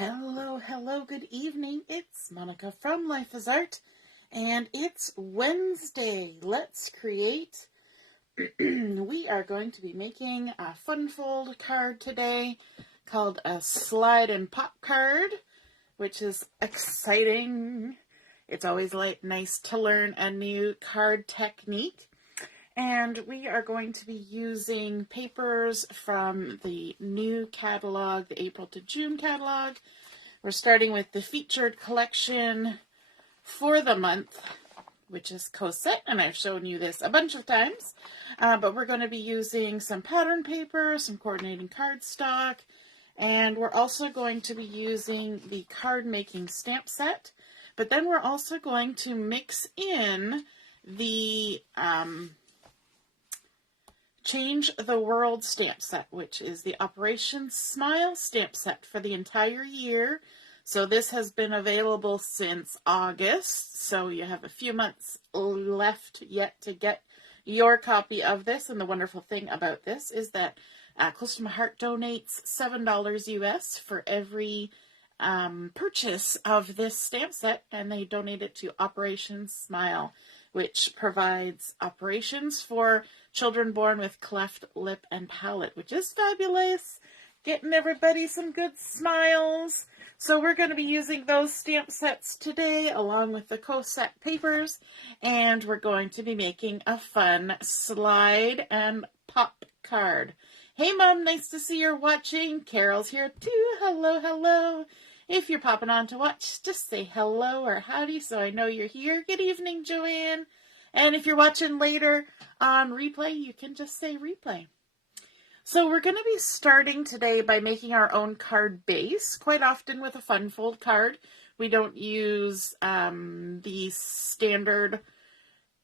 Hello, hello, good evening. It's Monica from Life is Art, and it's Wednesday. Let's create. We are going to be making a fun fold card today called a slide and pop card, which is exciting. It's always nice to learn a new card technique. And we are going to be using papers from the new catalog, the April to June catalog. We're starting with the featured collection for the month, which is Cosette, and I've shown you this a bunch of times. But we're going to be using some pattern paper, some coordinating cardstock, and we're also going to be using the card making stamp set. But then we're also going to mix in the Change the World stamp set, which is the Operation Smile stamp set for the entire year. So this has been available since August, so you have a few months left yet to get your copy of this. And the wonderful thing about this is that Close to My Heart donates $7 US for every purchase of this stamp set, and they donate it to Operation Smile, which provides operations for children born with cleft lip and palate, which is fabulous. Getting everybody some good smiles. So we're going to be using those stamp sets today along with the Cosette papers, and we're going to be making a fun slide and pop card. Hey Mom, nice to see you're watching. Carol's here too. Hello, hello. If you're popping on to watch, just say hello or howdy so I know you're here. Good evening, Joanne. And if you're watching later on replay, you can just say replay. So we're going to be starting today by making our own card base. Quite often with a fun fold card, we don't use the standard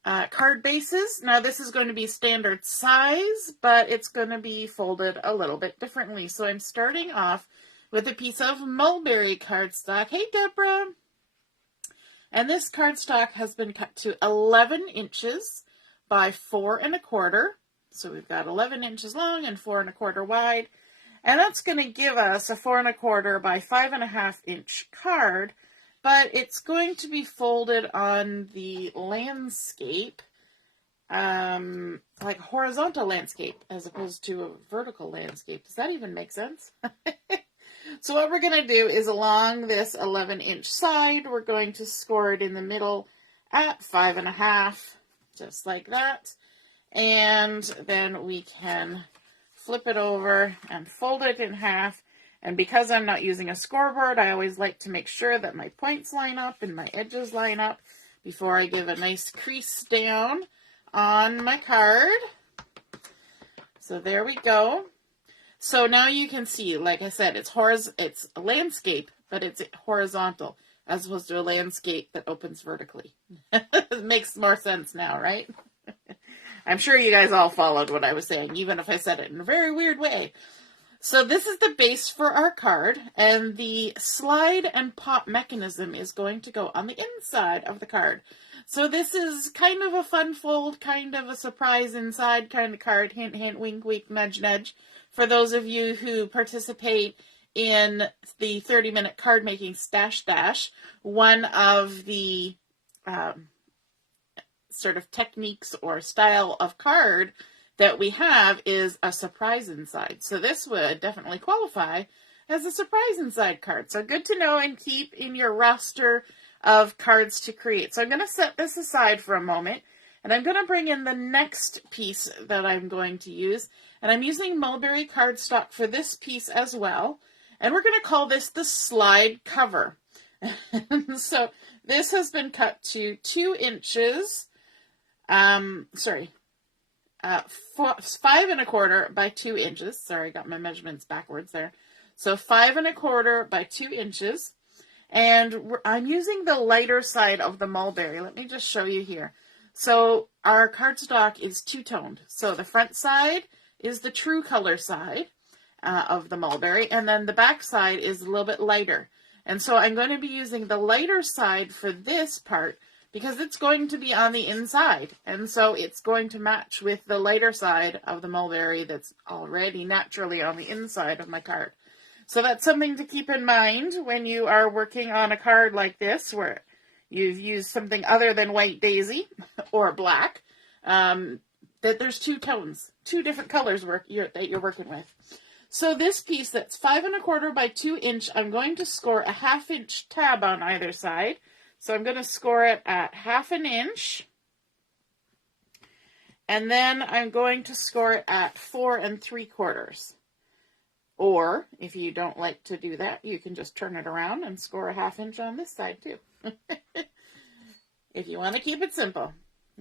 card bases. Now this is going to be standard size, but it's going to be folded a little bit differently. So I'm starting off with a piece of mulberry cardstock. Hey, Deborah. And this cardstock has been cut to 11 inches by 4 1/4. So we've got 11 inches long and 4 1/4 wide. And that's going to give us a 4 1/4 by 5 1/2 inch card. But it's going to be folded on the landscape, like horizontal landscape, as opposed to a vertical landscape. Does that even make sense? So what we're going to do is along this 11-inch side, we're going to score it in the middle at 5 1/2, just like that. And then we can flip it over and fold it in half. And because I'm not using a scoreboard, I always like to make sure that my points line up and my edges line up before I give a nice crease down on my card. So there we go. So now you can see, like I said, it's a landscape, but it's horizontal, as opposed to a landscape that opens vertically. It makes more sense now, right? I'm sure you guys all followed what I was saying, even if I said it in a very weird way. So this is the base for our card, and the slide and pop mechanism is going to go on the inside of the card. So this is kind of a fun fold, kind of a surprise inside kind of card, hint, hint, wink, wink, nudge, nudge. For those of you who participate in the 30-minute card making stash dash, one of the sort of techniques or style of card that we have is a surprise inside. So this would definitely qualify as a surprise inside card. So good to know and keep in your roster of cards to create. So I'm going to set this aside for a moment, and I'm going to bring in the next piece that I'm going to use. And I'm using mulberry cardstock for this piece as well. And we're going to call this the slide cover. So this has been cut to 2 inches. 5 1/4 by 2 inches. Sorry, I got my measurements backwards there. So 5 1/4 by 2 inches. And I'm using the lighter side of the mulberry. Let me just show you here. So our cardstock is two-toned. So the front side is the true color side of the mulberry, and then the back side is a little bit lighter. And so I'm going to be using the lighter side for this part because it's going to be on the inside. And so it's going to match with the lighter side of the mulberry that's already naturally on the inside of my card. So that's something to keep in mind when you are working on a card like this, where you've used something other than white daisy or black, that there's two tones, two different colors that you're working with. So this piece that's 5 1/4 by 2 inch, I'm going to score a 1/2 inch tab on either side. So I'm going to score it at 1/2 inch. And then I'm going to score it at 4 3/4. Or if you don't like to do that, you can just turn it around and score a 1/2 inch on this side too. If you want to keep it simple.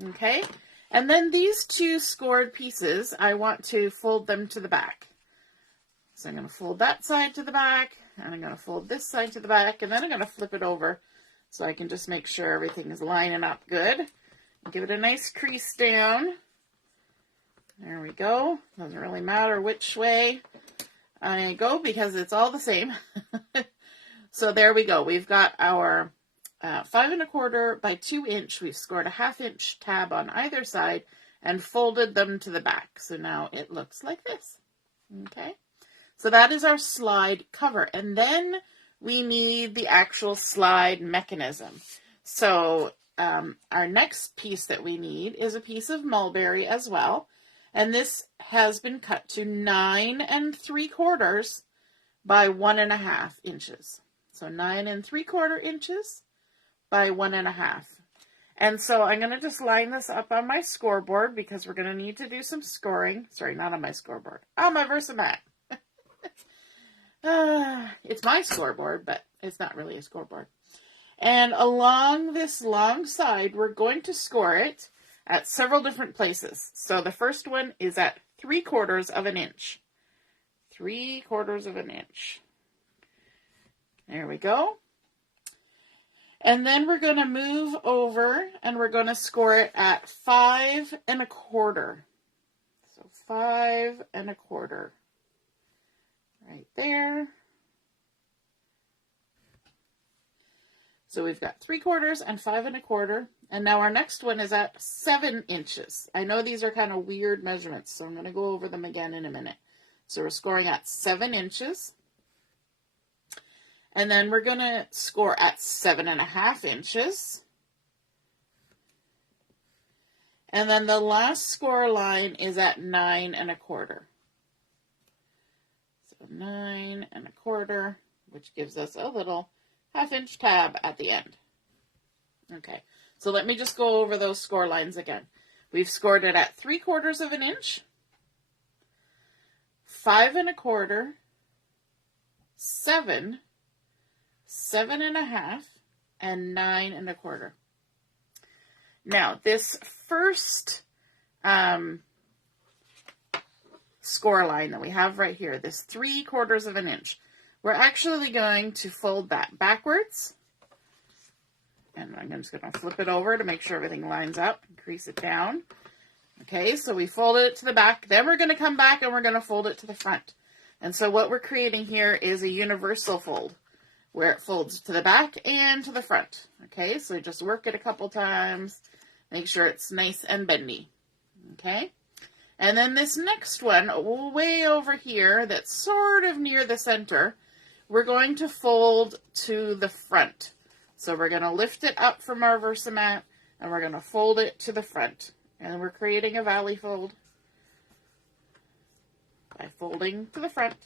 Okay. And then these two scored pieces, I want to fold them to the back. So I'm going to fold that side to the back, and I'm going to fold this side to the back, and then I'm going to flip it over so I can just make sure everything is lining up good. Give it a nice crease down. There we go. Doesn't really matter which way I go because it's all the same. So there we go. We've got our 5 1/4 by 2 inch. We've scored a 1/2 inch tab on either side and folded them to the back. So now it looks like this. Okay. So that is our slide cover. And then we need the actual slide mechanism. So our next piece that we need is a piece of mulberry as well. And this has been cut to 9 3/4 by 1 1/2 inches. So 9 3/4 inches by 1 1/2. And so I'm going to just line this up on my scoreboard because we're going to need to do some scoring. Sorry, not on my scoreboard. On my Versamat. It's my scoreboard, but it's not really a scoreboard. And along this long side, we're going to score it at several different places. So the first one is at 3/4 inch. 3/4 inch. There we go. And then we're going to move over and we're going to score it at 5 1/4. So 5 1/4. Right there. So we've got 3/4 and 5 1/4. And now our next one is at 7 inches. I know these are kind of weird measurements, so I'm going to go over them again in a minute. So we're scoring at 7 inches. And then we're going to score at 7 1/2 inches. And then the last score line is at 9 1/4. So 9 1/4, which gives us a little 1/2 inch tab at the end. Okay, so let me just go over those score lines again. We've scored it at 3/4 inch, 5 1/4, 7, 7 1/2, and 9 1/4. Now, this first score line that we have right here, this 3/4 inch, we're actually going to fold that backwards. And I'm just going to flip it over to make sure everything lines up and crease it down. Okay, so we folded it to the back. Then we're going to come back and we're going to fold it to the front. And so what we're creating here is a universal fold where it folds to the back and to the front. Okay, so just work it a couple times. Make sure it's nice and bendy. Okay, and then this next one, way over here, that's sort of near the center, we're going to fold to the front. So we're going to lift it up from our Versamat and we're going to fold it to the front. And we're creating a valley fold by folding to the front.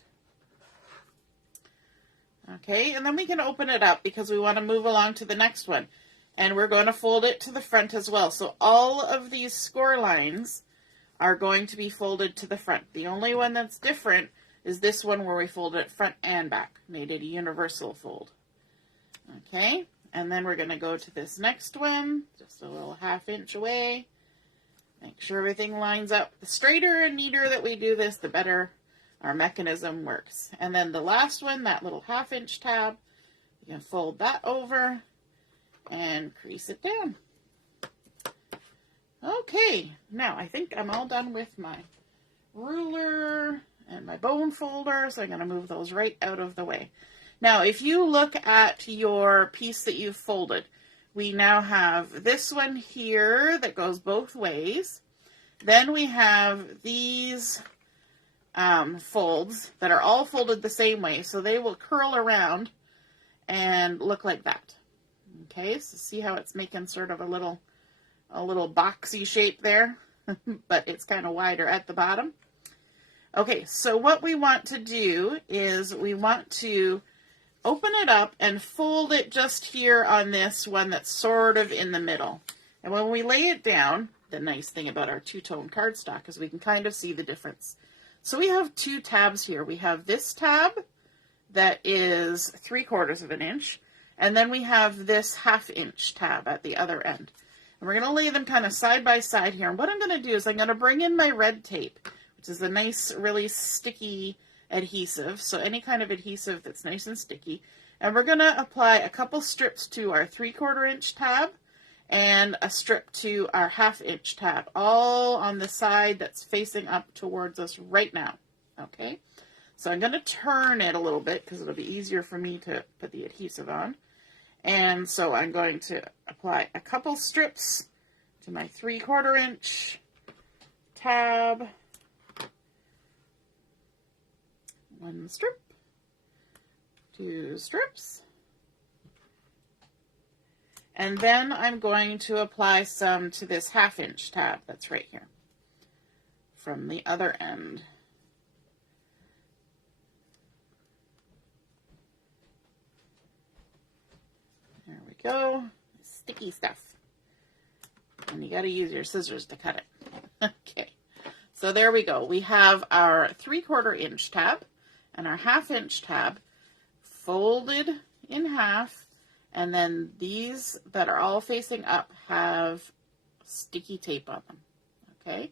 Okay, and then we can open it up because we want to move along to the next one. And we're going to fold it to the front as well. So all of these score lines are going to be folded to the front. The only one that's different is this one where we folded it front and back. Made it a universal fold. Okay, and then we're going to go to this next one, just a little 1/2 inch away. Make sure everything lines up. The straighter and neater that we do this, the better our mechanism works. And then the last one, that little 1/2 inch tab, you can fold that over and crease it down. Okay, now I think I'm all done with my ruler and my bone folder, so I'm going to move those right out of the way. Now, if you look at your piece that you've folded, we now have this one here that goes both ways. Then we have these folds that are all folded the same way. So they will curl around and look like that. Okay, so see how it's making sort of a little boxy shape there, but it's kind of wider at the bottom. Okay, so what we want to do is we want to open it up and fold it just here on this one that's sort of in the middle. And when we lay it down, the nice thing about our two-tone cardstock is we can kind of see the difference. So we have two tabs here. We have this tab that is 3/4 of an inch, and then we have this 1/2 inch tab at the other end. And we're going to lay them kind of side by side here. And what I'm going to do is I'm going to bring in my red tape, which is a nice, really sticky adhesive. So any kind of adhesive that's nice and sticky. And we're going to apply a couple strips to our 3/4 inch tab and a strip to our 1/2 inch tab, all on the side that's facing up towards us right now. Okay, so I'm going to turn it a little bit because it'll be easier for me to put the adhesive on. And so I'm going to apply a couple strips to my 3/4 inch tab. One strip, two strips. And then I'm going to apply some to this 1/2 inch tab that's right here from the other end. There we go. Sticky stuff. And you got to use your scissors to cut it. Okay. So there we go. We have our 3/4 inch tab and our 1/2 inch tab folded in half. And then these that are all facing up have sticky tape on them. Okay.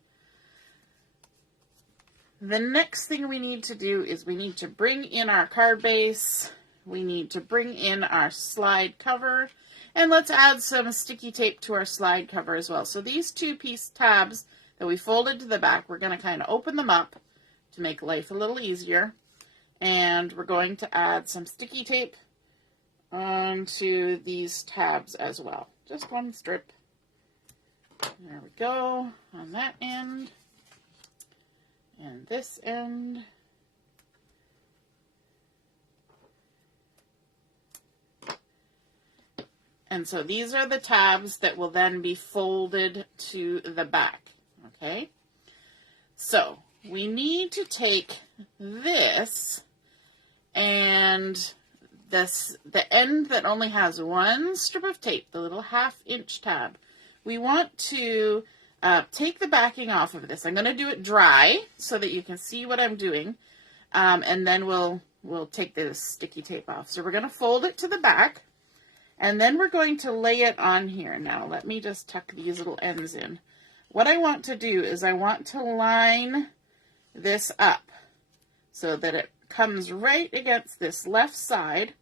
The next thing we need to do is we need to bring in our card base. We need to bring in our slide cover. And let's add some sticky tape to our slide cover as well. So these two-piece tabs that we folded to the back, we're going to kind of open them up to make life a little easier. And we're going to add some sticky tape onto these tabs as well. Just one strip. There we go on that end and this end. And so these are the tabs that will then be folded to the back. Okay, so we need to take this and the end that only has one strip of tape, the little 1/2 inch tab, we want to take the backing off of this. I'm going to do it dry so that you can see what I'm doing, and then we'll take the sticky tape off. So we're going to fold it to the back, and then we're going to lay it on here. Now let me just tuck these little ends in. What I want to do is I want to line this up so that it comes right against this left side.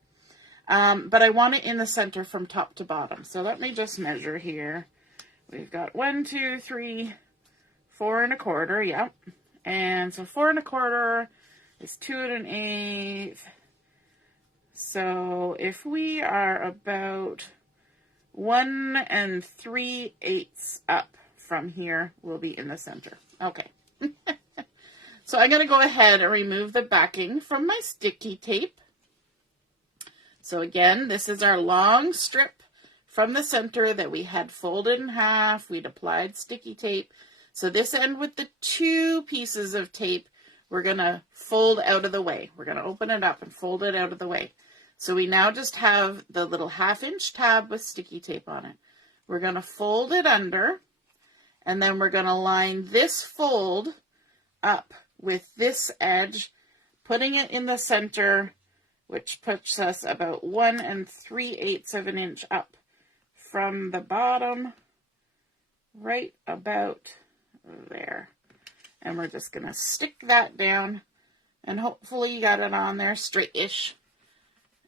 But I want it in the center from top to bottom. So let me just measure here. We've got 1, 2, 3, 4 1/4. Yep. And so 4 1/4 is 2 1/8. So if we are about 1 3/8 up from here, we'll be in the center. Okay. So I'm going to go ahead and remove the backing from my sticky tape. So again, this is our long strip from the center that we had folded in half. We'd applied sticky tape. So this end with the two pieces of tape, we're going to fold out of the way. We're going to open it up and fold it out of the way. So we now just have the little 1/2 inch tab with sticky tape on it. We're going to fold it under, and then we're going to line this fold up with this edge, putting it in the center, which puts us about 1 3/8 of an inch up from the bottom, right about there. And we're just going to stick that down, and hopefully you got it on there straight-ish,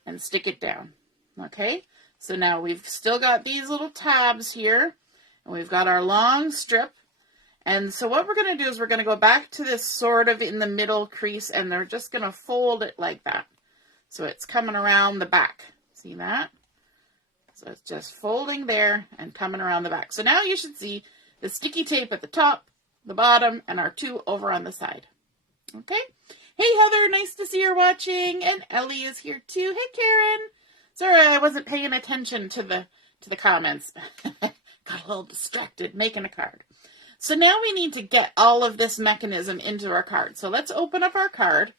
and stick it down. Okay, so now we've still got these little tabs here, and we've got our long strip. And so what we're going to do is we're going to go back to this sort of in the middle crease, and they're just going to fold it like that. So it's coming around the back. See that? So it's just folding there and coming around the back. So now you should see the sticky tape at the top, the bottom, and our two over on the side. Okay. Hey, Heather, nice to see you're watching. And Ellie is here too. Hey, Karen. Sorry, I wasn't paying attention to the comments. Got a little distracted making a card. So now we need to get all of this mechanism into our card. So let's open up our card,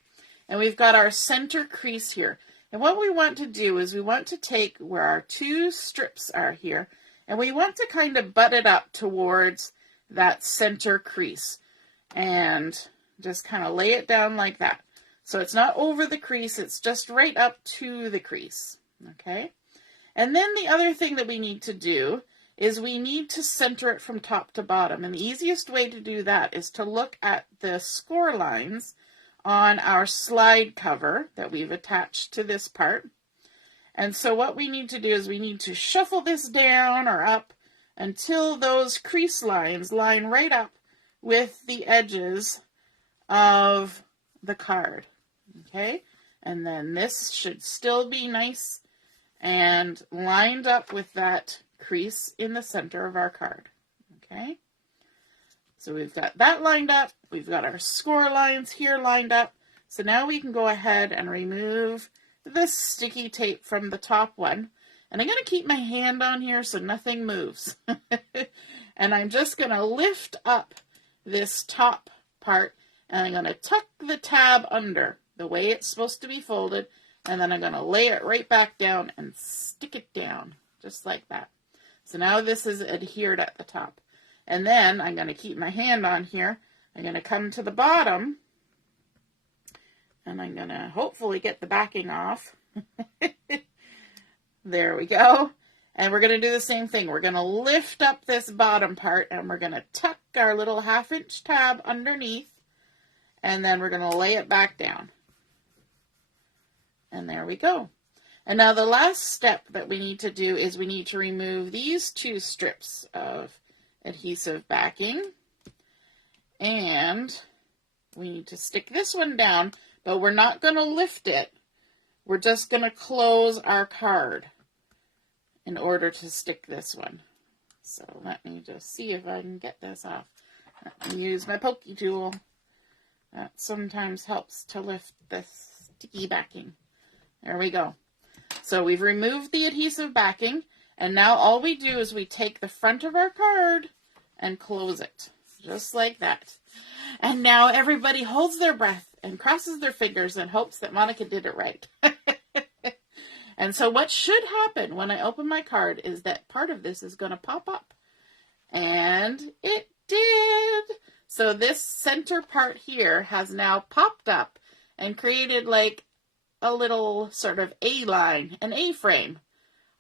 and we've got our center crease here. And what we want to do is we want to take where our two strips are here, and we want to kind of butt it up towards that center crease. And just kind of lay it down like that. So it's not over the crease, it's just right up to the crease. Okay? And then the other thing that we need to do is we need to center it from top to bottom. And the easiest way to do that is to look at the score lines on our slide cover that we've attached to this part. And so what we need to do is we need to shuffle this down or up until those crease lines line right up with the edges of the card. Okay? And then this should still be nice and lined up with that crease in the center of our card. Okay? So we've got that lined up. We've got our score lines here lined up. So now we can go ahead and remove this sticky tape from the top one. And I'm going to keep my hand on here so nothing moves. And I'm just going to lift up this top part, and I'm going to tuck the tab under the way it's supposed to be folded, and then I'm going to lay it right back down and stick it down, just like that. So now this is adhered at the top. And then I'm going to keep my hand on here. I'm going to come to the bottom, and I'm going to hopefully get the backing off. There we go. And we're going to do the same thing. We're going to lift up this bottom part, and we're going to tuck our little 1/2-inch tab underneath, and then we're going to lay it back down. And there we go. And now the last step that we need to do is we need to remove these two strips of adhesive backing. And we need to stick this one down, but we're not going to lift it. We're just going to close our card in order to stick this one. So let me just see if I can get this off. Let me use my pokey tool. That sometimes helps to lift the sticky backing. There we go. So we've removed the adhesive backing, and now all we do is we take the front of our card and close it, just like that. And now everybody holds their breath and crosses their fingers and hopes that Monica did it right. And so what should happen when I open my card is that part of this is going to pop up. And it did. So this center part here has now popped up and created like a little sort of A-line, an A-frame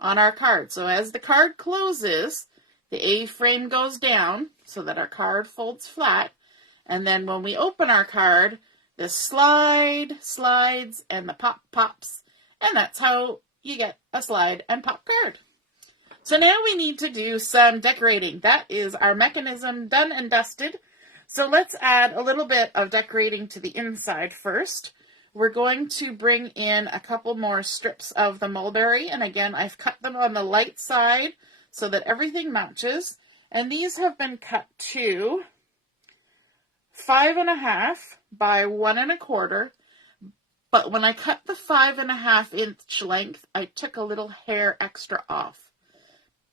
on our card. So as the card closes, the A-frame goes down so that our card folds flat. And then when we open our card, the slide slides and the pop pops. And that's how you get a slide and pop card. So now we need to do some decorating. That is our mechanism done and dusted. So let's add a little bit of decorating to the inside first. We're going to bring in a couple more strips of the mulberry. And again, I've cut them on the light side so that everything matches. And these have been cut to 5.5 by 1 1/4. But when I cut the 5.5-inch length, I took a little hair extra off.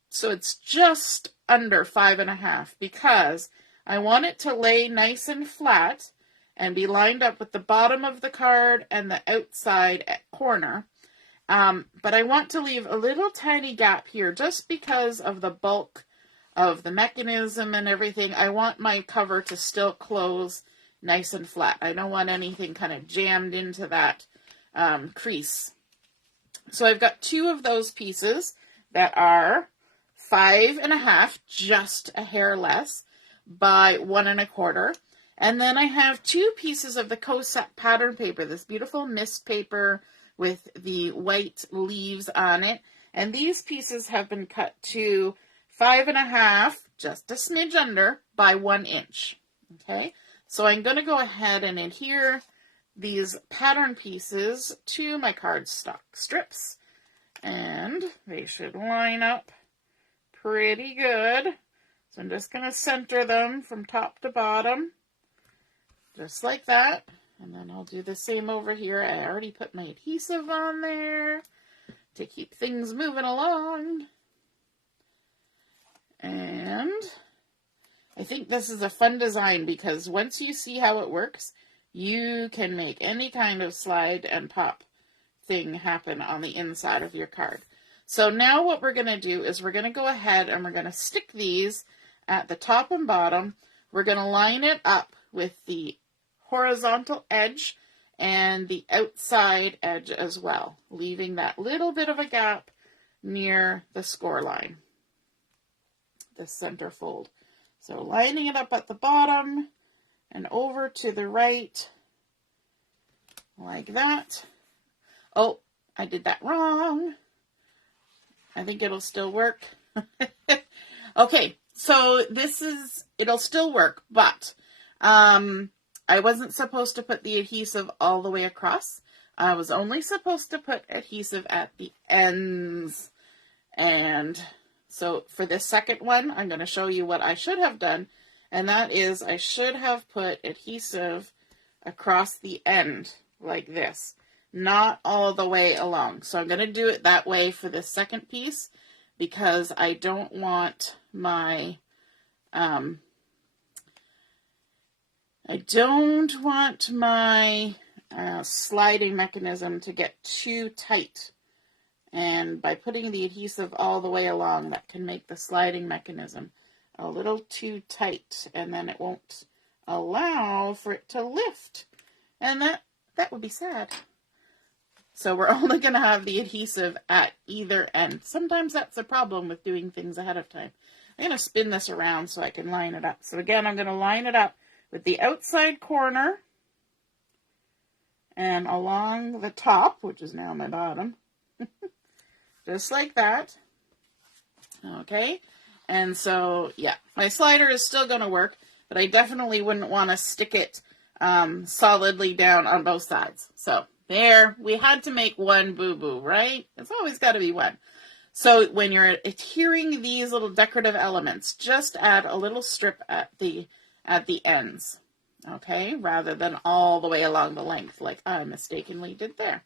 So it's just under 5.5 because I want it to lay nice and flat and be lined up with the bottom of the card and the outside corner. But I want to leave a little tiny gap here just because of the bulk of the mechanism and everything. I want my cover to still close nice and flat. I don't want anything kind of jammed into that crease. So I've got 2 of those pieces that are 5.5, just a hair less, by 1 1/4. And then I have 2 pieces of the Cosette pattern paper, this beautiful mist paper with the white leaves on it. And these pieces have been cut to 5.5, just a smidge under, by 1 inch. Okay, so I'm going to go ahead and adhere these pattern pieces to my cardstock strips. And they should line up pretty good. So I'm just going to center them from top to bottom, just like that. And then I'll do the same over here. I already put my adhesive on there to keep things moving along. And I think this is a fun design because once you see how it works, you can make any kind of slide and pop thing happen on the inside of your card. So now what we're going to do is we're going to go ahead and we're going to stick these at the top and bottom. We're going to line it up with the horizontal edge and the outside edge as well, leaving that little bit of a gap near the score line, the center fold. So lining it up at the bottom and over to the right, like that. Oh, I did that wrong. I think it'll still work. Okay, so it'll still work, but I wasn't supposed to put the adhesive all the way across. I was only supposed to put adhesive at the ends. And so for this second one, I'm going to show you what I should have done. And that is I should have put adhesive across the end like this, not all the way along. So I'm going to do it that way for the second piece because I don't want my sliding mechanism to get too tight. And by putting the adhesive all the way along, that can make the sliding mechanism a little too tight, and then it won't allow for it to lift. And that would be sad. So we're only going to have the adhesive at either end. Sometimes that's a problem with doing things ahead of time. I'm going to spin this around so I can line it up. So again, I'm going to line it up with the outside corner and along the top, which is now my bottom. Just like that. Okay. And so, yeah, my slider is still going to work, but I definitely wouldn't want to stick it solidly down on both sides. So there, we had to make one boo-boo, right? It's always got to be one. So when you're adhering these little decorative elements, just add a little strip at the ends, okay, rather than all the way along the length like I mistakenly did there.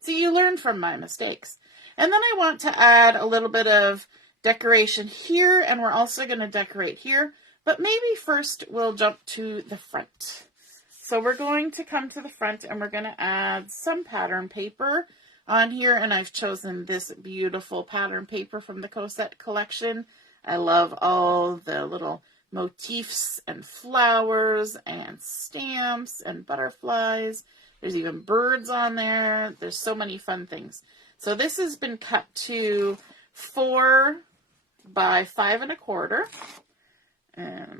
So you learn from my mistakes. And then I want to add a little bit of decoration here, and we're also going to decorate here, but maybe first we'll jump to the front. So we're going to come to the front and we're going to add some pattern paper on here, and I've chosen this beautiful pattern paper from the Cosette collection. I love all the little motifs and flowers and stamps and butterflies. There's even birds on there. There's so many fun things. So this has been cut to 4 by 5 1/4,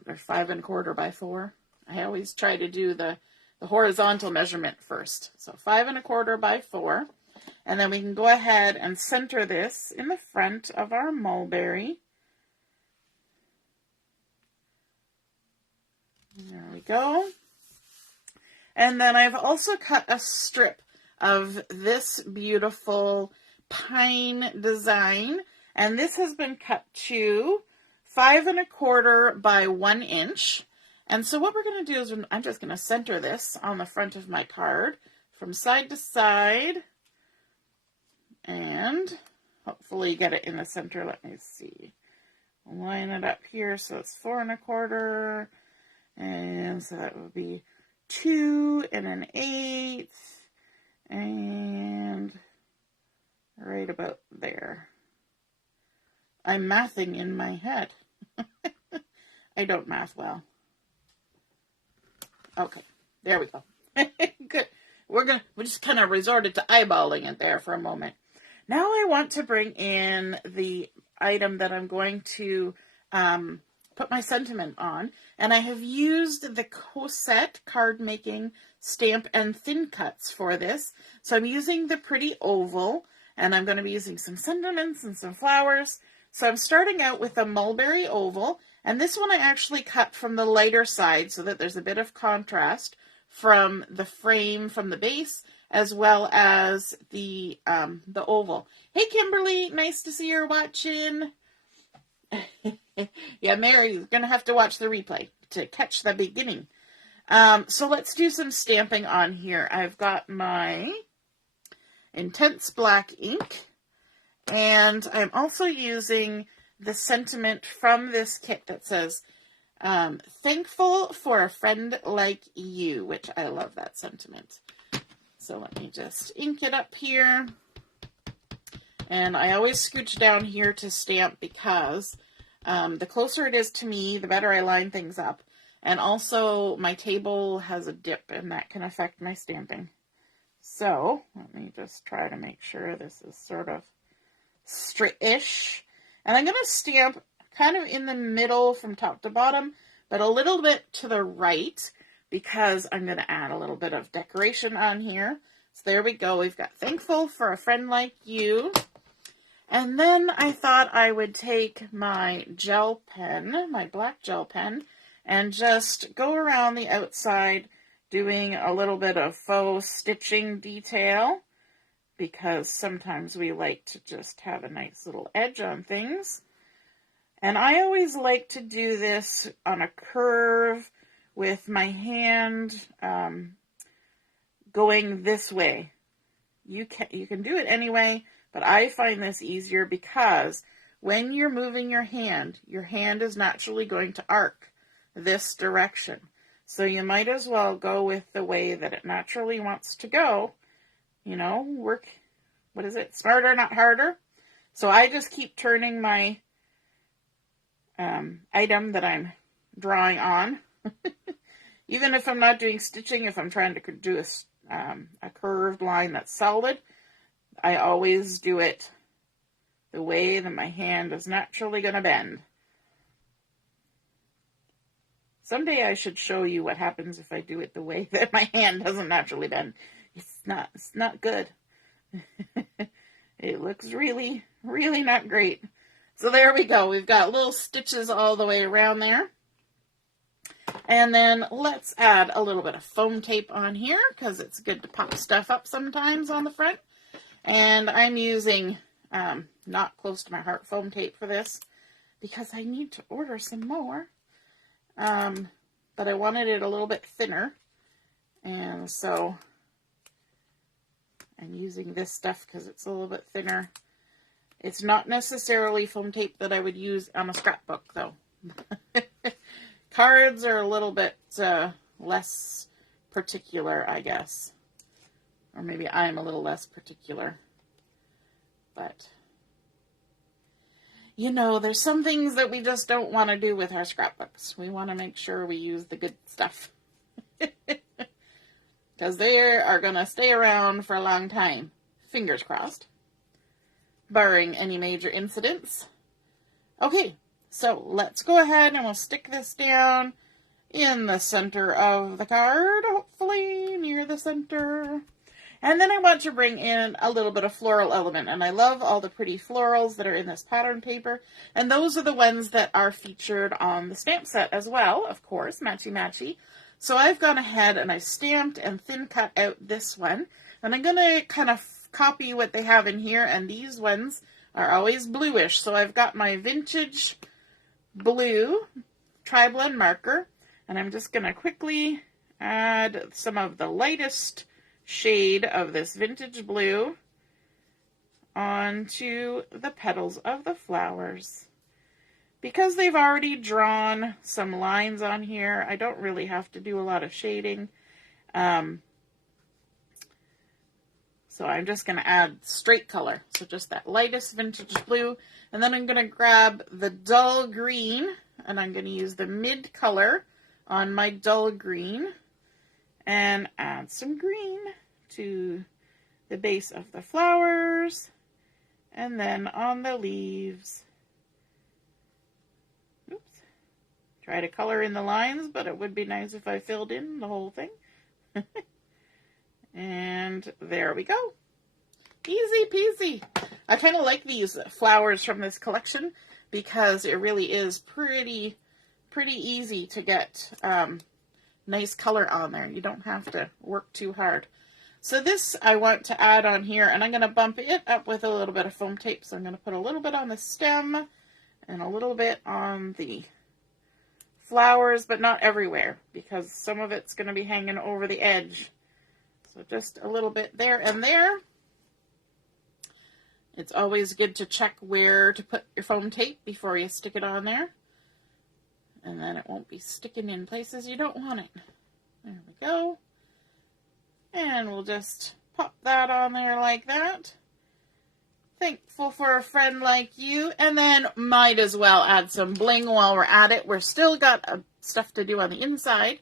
or 5 1/4 by 4. I always try to do the horizontal measurement first. So 5 1/4 by 4. And then we can go ahead and center this in the front of our mulberry. There we go. And then I've also cut a strip of this beautiful pine design. And this has been cut to 5 1/4 by 1 inch. And so what we're going to do is I'm just going to center this on the front of my card from side to side. And hopefully get it in the center. Let me see. Line it up here so it's 4 1/4. And so that would be 2 1/8. And right about there. I'm mathing in my head. I don't math well. Okay, there we go. Good. We just kind of resorted to eyeballing it there for a moment. Now I want to bring in the item that I'm going to put my sentiment on, and I have used the Cosette Cardmaking stamp and thin cuts for this. So I'm using the pretty oval, and I'm going to be using some sentiments and some flowers. So I'm starting out with a mulberry oval, and this one I actually cut from the lighter side so that there's a bit of contrast from the frame, from the base, as well as the oval. Hey, Kimberly, nice to see you're watching. Yeah, Mary's going to have to watch the replay to catch the beginning. So let's do some stamping on here. I've got my Intense Black ink, and I'm also using the sentiment from this kit that says, thankful for a friend like you, which I love that sentiment. So let me just ink it up here. And I always scooch down here to stamp because the closer it is to me, the better I line things up. And also, my table has a dip, and that can affect my stamping. So, let me just try to make sure this is sort of straight-ish. And I'm going to stamp kind of in the middle from top to bottom, but a little bit to the right, because I'm going to add a little bit of decoration on here. So there we go. We've got thankful for a friend like you. And then I thought I would take my gel pen, my black gel pen, and just go around the outside doing a little bit of faux stitching detail, because sometimes we like to just have a nice little edge on things. And I always like to do this on a curve with my hand going this way. You can do it anyway, but I find this easier because when you're moving your hand is naturally going to arc this direction. So you might as well go with the way that it naturally wants to go. You know, work, what is it? Smarter, not harder. So I just keep turning my item that I'm drawing on. Even if I'm not doing stitching, if I'm trying to do a curved line that's solid, I always do it the way that my hand is naturally going to bend. Someday I should show you what happens if I do it the way that my hand doesn't naturally bend. It's not good. It looks really, really not great. So there we go. We've got little stitches all the way around there. And then let's add a little bit of foam tape on here because it's good to pop stuff up sometimes on the front. And I'm using not close to my heart foam tape for this because I need to order some more. But I wanted it a little bit thinner. And so I'm using this stuff because it's a little bit thinner. It's not necessarily foam tape that I would use on a scrapbook, though. Cards are a little bit less particular, I guess. Or maybe I'm a little less particular. But, you know, there's some things that we just don't want to do with our scrapbooks. We want to make sure we use the good stuff. Because they are going to stay around for a long time. Fingers crossed. Barring any major incidents. Okay, so let's go ahead and we'll stick this down in the center of the card, hopefully near the center. And then I want to bring in a little bit of floral element, and I love all the pretty florals that are in this pattern paper, and those are the ones that are featured on the stamp set as well, of course, matchy-matchy. So I've gone ahead and I've stamped and thin cut out this one, and I'm going to kind of copy what they have in here, and these ones are always bluish. So I've got my vintage blue tri-blend marker, and I'm just going to quickly add some of the lightest shade of this vintage blue onto the petals of the flowers. Because they've already drawn some lines on here, I don't really have to do a lot of shading. So I'm just going to add straight color. So just that lightest vintage blue. And then I'm going to grab the dull green, and I'm going to use the mid color on my dull green and add some green to the base of the flowers and then on the leaves. Oops. Try to color in the lines, but it would be nice if I filled in the whole thing. And there we go. Easy peasy. I kind of like these flowers from this collection because it really is pretty easy to get nice color on there. You don't have to work too hard. So this I want to add on here, and I'm going to bump it up with a little bit of foam tape. So I'm going to put a little bit on the stem and a little bit on the flowers, but not everywhere, because some of it's going to be hanging over the edge. So just a little bit there and there. It's always good to check where to put your foam tape before you stick it on there. And then it won't be sticking in places you don't want it. There we go. And we'll just pop that on there like that. Thankful for a friend like you. And then might as well add some bling while we're at it. We're still got stuff to do on the inside,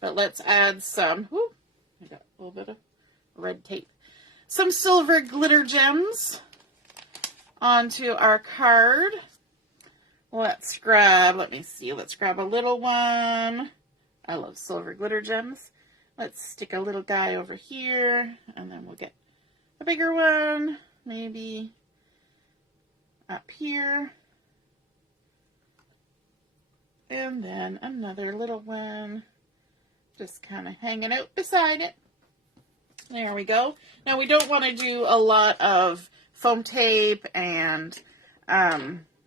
but let's add some, I got a little bit of red tape. Some silver glitter gems onto our card. Let's grab a little one. I love silver glitter gems. Let's stick a little guy over here, and then we'll get a bigger one, maybe up here. And then another little one, just kind of hanging out beside it. There we go. Now we don't want to do a lot of foam tape and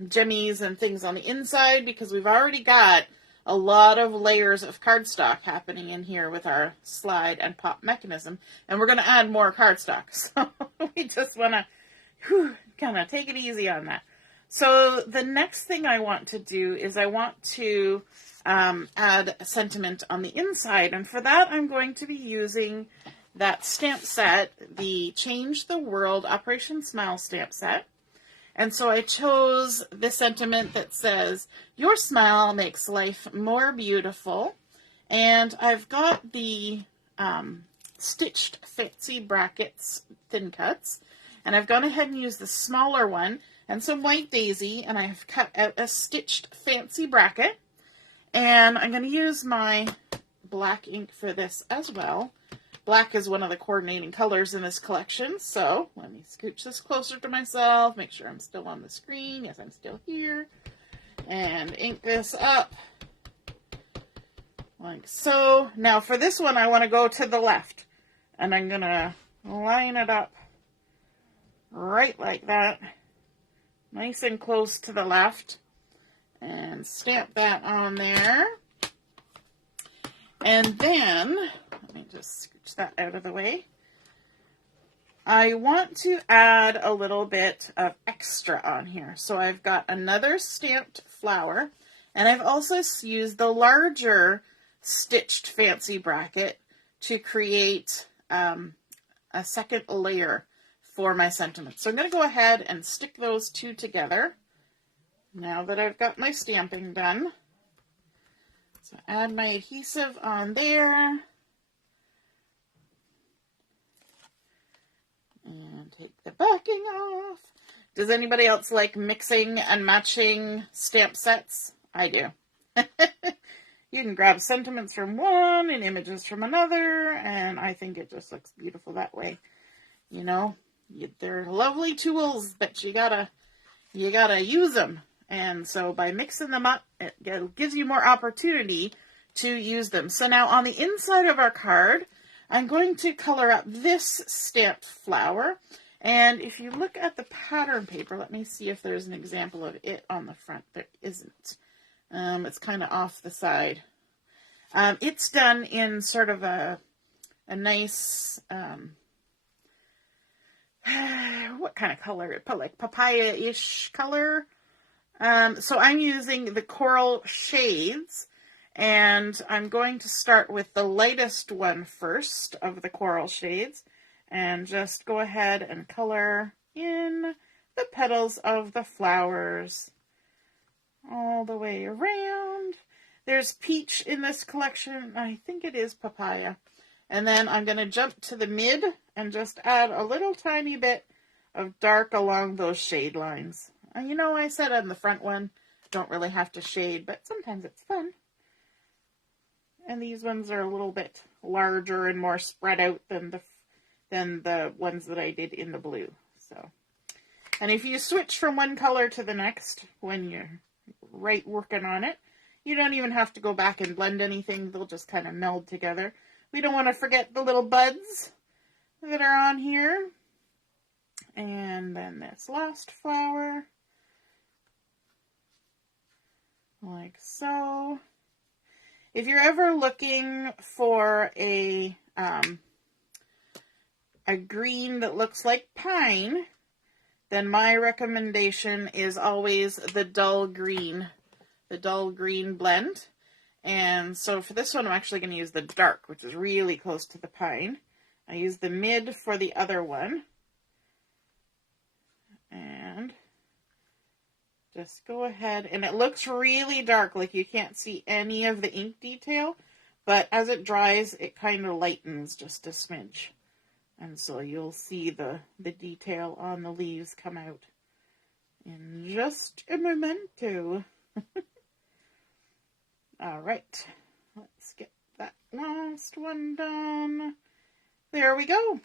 jimmies and things on the inside, because we've already got a lot of layers of cardstock happening in here with our slide and pop mechanism, and we're going to add more cardstock. So we just want to kind of take it easy on that. So the next thing I want to do is I want to add a sentiment on the inside, and for that I'm going to be using that stamp set, the Change the World Operation Smile stamp set. And so I chose the sentiment that says, "Your smile makes life more beautiful." And I've got the stitched fancy brackets thin cuts. And I've gone ahead and used the smaller one and some white daisy. And I've cut out a stitched fancy bracket. And I'm going to use my black ink for this as well. Black is one of the coordinating colors in this collection, so let me scooch this closer to myself, make sure I'm still on the screen. Yes, I'm still here. And ink this up like so. Now for this one, I want to go to the left, and I'm going to line it up right like that, nice and close to the left, and stamp that on there. And then, let me just scooch that out of the way. I want to add a little bit of extra on here. So I've got another stamped flower, and I've also used the larger stitched fancy bracket to create a second layer for my sentiment. So I'm going to go ahead and stick those two together now that I've got my stamping done. So add my adhesive on there. And take the backing off. Does anybody else like mixing and matching stamp sets? I do. You can grab sentiments from one and images from another, and I think it just looks beautiful that way. You know, they're lovely tools, but you gotta use them. And so by mixing them up, it gives you more opportunity to use them. So now on the inside of our card, I'm going to color up this stamped flower. And if you look at the pattern paper, let me see if there's an example of it on the front. There isn't. It's kind of off the side. It's done in sort of a nice, what kind of color? Like papaya-ish color. So I'm using the coral shades, and I'm going to start with the lightest one first of the coral shades, and just go ahead and color in the petals of the flowers all the way around. There's peach in this collection. I think it is papaya. And then I'm going to jump to the mid and just add a little tiny bit of dark along those shade lines. You know, I said on the front one, don't really have to shade, but sometimes it's fun. And these ones are a little bit larger and more spread out than the ones that I did in the blue. So, and if you switch from one color to the next when you're working on it, you don't even have to go back and blend anything. They'll just kind of meld together. We don't want to forget the little buds that are on here. And then this last flower, like so. If you're ever looking for a green that looks like pine, then my recommendation is always the dull green blend. And so for this one, I'm actually going to use the dark, which is really close to the pine. I use the mid for the other one. And just go ahead, and it looks really dark, like you can't see any of the ink detail, but as it dries, it kind of lightens just a smidge. And so you'll see the detail on the leaves come out in just a momento. All right, let's get that last one done. There we go.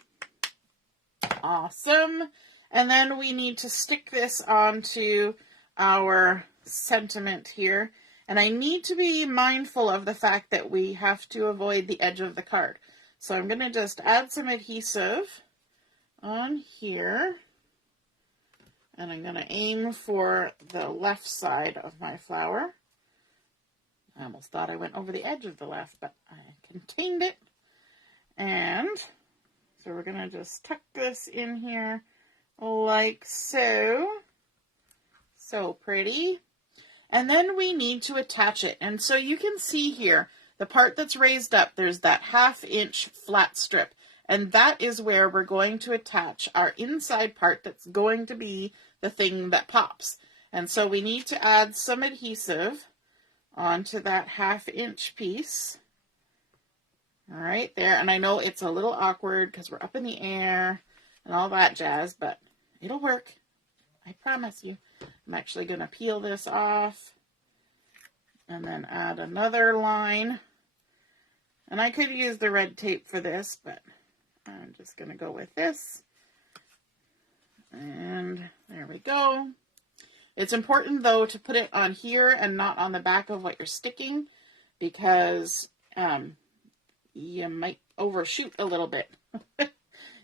Awesome. And then we need to stick this onto our sentiment here. And I need to be mindful of the fact that we have to avoid the edge of the card. So I'm going to just add some adhesive on here. And I'm going to aim for the left side of my flower. I almost thought I went over the edge of the left, but I contained it. And so we're going to just tuck this in here like so. So pretty. And then we need to attach it. And so you can see here, the part that's raised up, there's that 1/2 inch flat strip. And that is where we're going to attach our inside part that's going to be the thing that pops. And so we need to add some adhesive onto that 1/2 inch piece. All right, there. And I know it's a little awkward because we're up in the air and all that jazz, but it'll work. I promise you. I'm actually going to peel this off and then add another line. And I could use the red tape for this, but I'm just going to go with this. And there we go. It's important, though, to put it on here and not on the back of what you're sticking, because you might overshoot a little bit.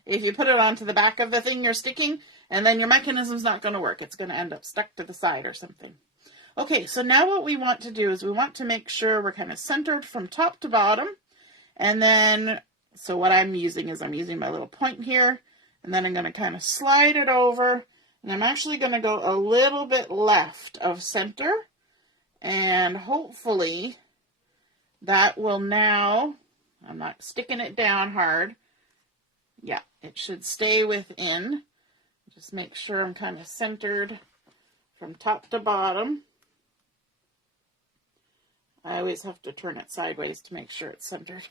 If you put it onto the back of the thing you're sticking, and then your mechanism's not going to work. It's going to end up stuck to the side or something. Okay, so now what we want to do is we want to make sure we're kind of centered from top to bottom. And then, so what I'm using is I'm using my little point here, and then I'm going to kind of slide it over. And I'm actually going to go a little bit left of center. And hopefully that will now, I'm not sticking it down hard. Yeah, it should stay within. Just make sure I'm kind of centered from top to bottom. I always have to turn it sideways to make sure it's centered.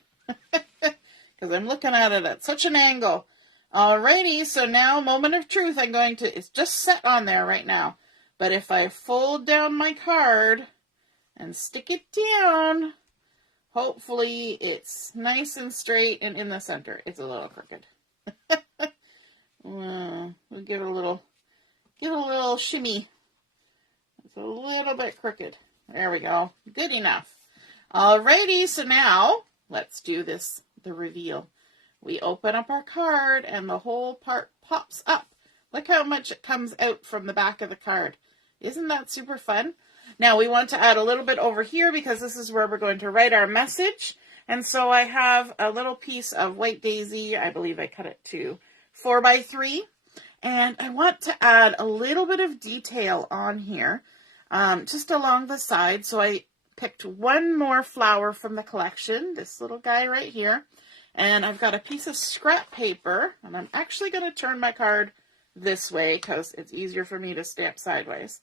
Because I'm looking at it at such an angle. Alrighty, so now, moment of truth, it's just set on there right now. But if I fold down my card and stick it down, hopefully it's nice and straight and in the center. It's a little crooked. We'll give it a little shimmy. It's a little bit crooked. There we go. Good enough. Alrighty, so now let's do the reveal. We open up our card and the whole part pops up. Look how much it comes out from the back of the card. Isn't that super fun? Now we want to add a little bit over here because this is where we're going to write our message. And so I have a little piece of white daisy. I believe I cut it to 4x3. And I want to add a little bit of detail on here, just along the side. So I picked one more flower from the collection, this little guy right here. And I've got a piece of scrap paper, and I'm actually going to turn my card this way because it's easier for me to stamp sideways.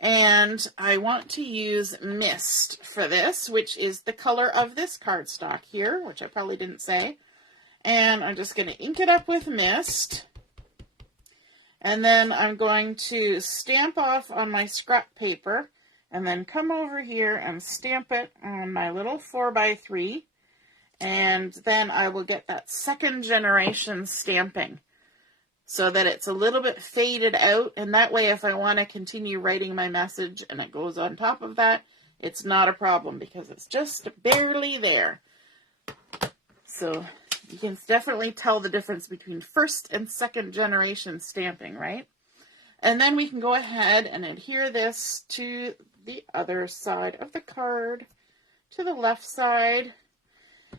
And I want to use Mist for this, which is the color of this cardstock here, which I probably didn't say. And I'm just going to ink it up with Mist. And then I'm going to stamp off on my scrap paper and then come over here and stamp it on my little 4x3. And then I will get that second generation stamping so that it's a little bit faded out. And that way, if I want to continue writing my message and it goes on top of that, it's not a problem because it's just barely there. So you can definitely tell the difference between first and second generation stamping, right? And then we can go ahead and adhere this to the other side of the card, to the left side.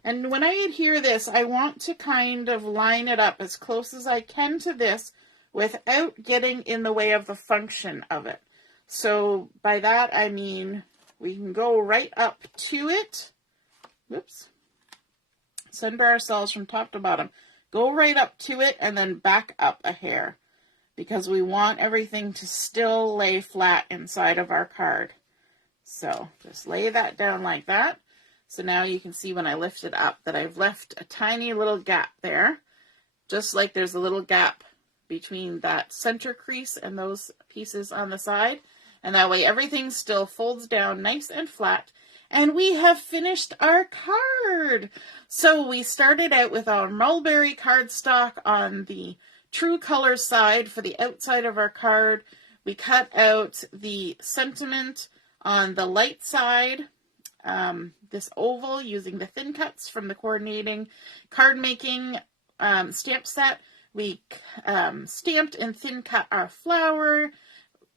And when I adhere this, I want to kind of line it up as close as I can to this without getting in the way of the function of it. So by that, I mean we can go right up to it. Whoops. Center ourselves from top to bottom. Go right up to it and then back up a hair, because we want everything to still lay flat inside of our card. So just lay that down like that. So now you can see when I lift it up that I've left a tiny little gap there, just like there's a little gap between that center crease and those pieces on the side. And that way everything still folds down nice and flat. And we have finished our card. So we started out with our mulberry cardstock on the true color side for the outside of our card. We cut out the sentiment on the light side, this oval, using the thin cuts from the coordinating card making stamp set. We stamped and thin cut our flower,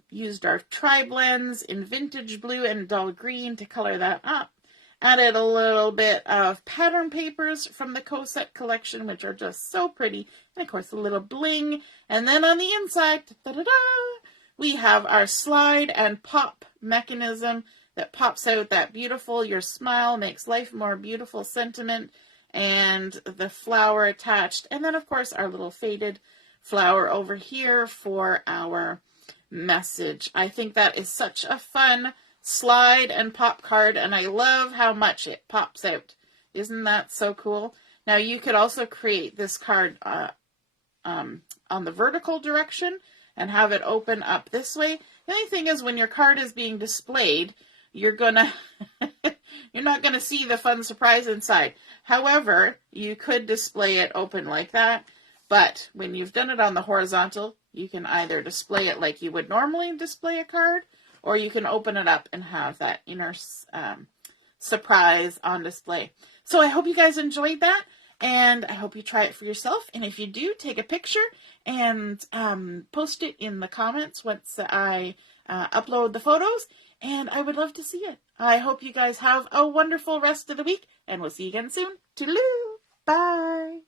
used our tri-blends in vintage blue and dull green to color that up. Added a little bit of pattern papers from the Cosette collection, which are just so pretty. And of course, a little bling. And then on the inside, we have our slide and pop mechanism that pops out that beautiful "your smile makes life more beautiful" sentiment, and the flower attached. And then, of course, our little faded flower over here for our message. I think that is such a fun slide and pop card, and I love how much it pops out. Isn't that so cool? Now you could also create this card on the vertical direction and have it open up this way. The only thing is, when your card is being displayed, you're not gonna see the fun surprise inside. However, you could display it open like that, but when you've done it on the horizontal, you can either display it like you would normally display a card, or you can open it up and have that inner surprise on display. So I hope you guys enjoyed that, and I hope you try it for yourself. And if you do, take a picture and post it in the comments once I upload the photos, and I would love to see it. I hope you guys have a wonderful rest of the week, and we'll see you again soon. Toodaloo! Bye!